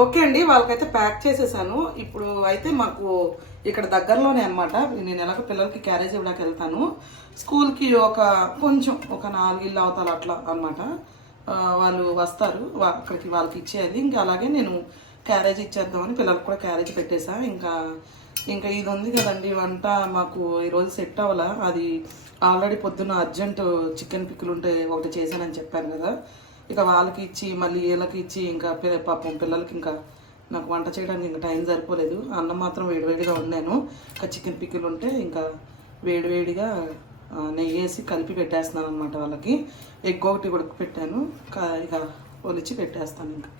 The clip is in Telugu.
ఓకే అండి, వాళ్ళకైతే ప్యాక్ చేసేసాను. ఇప్పుడు అయితే మాకు ఇక్కడ దగ్గరలోనే అనమాట. నేను ఎలాగో పిల్లలకి క్యారేజ్ ఇవ్వడానికి వెళ్తాను. స్కూల్కి కొంచెం ఒక 4 ఇళ్ళు అవతాలు అట్లా అనమాట. వాళ్ళు వస్తారు, అక్కడికి వాళ్ళకి ఇచ్చేయాలి. ఇంకా అలాగే నేను క్యారేజ్ ఇచ్చేద్దామని పిల్లలకు కూడా క్యారేజ్ పెట్టేసా. ఇంకా ఇది ఉంది కదండి వంట, మాకు ఈరోజు సెట్ అవ్వాలా. అది ఆల్రెడీ పొద్దున్న అర్జెంట్ చికెన్ పిక్కులు ఉంటే ఒకటి చేశానని చెప్పాను కదా. ఇక వాళ్ళకి ఇచ్చి మళ్ళీ వీళ్ళకి ఇచ్చి ఇంకా పాపం పిల్లలకి ఇంకా నాకు వంట చేయడానికి ఇంకా టైం సరిపోలేదు. అన్నం మాత్రం వేడివేడిగా వండాను. ఇంకా చికెన్ పిక్కులు ఉంటే ఇంకా వేడివేడిగా నెయ్యి వేసి కలిపి పెట్టేస్తున్నాను అనమాట వాళ్ళకి. ఎగ్ ఒకటి ఉడక పెట్టాను, ఇక ఒలిచి పెట్టేస్తాను ఇంకా.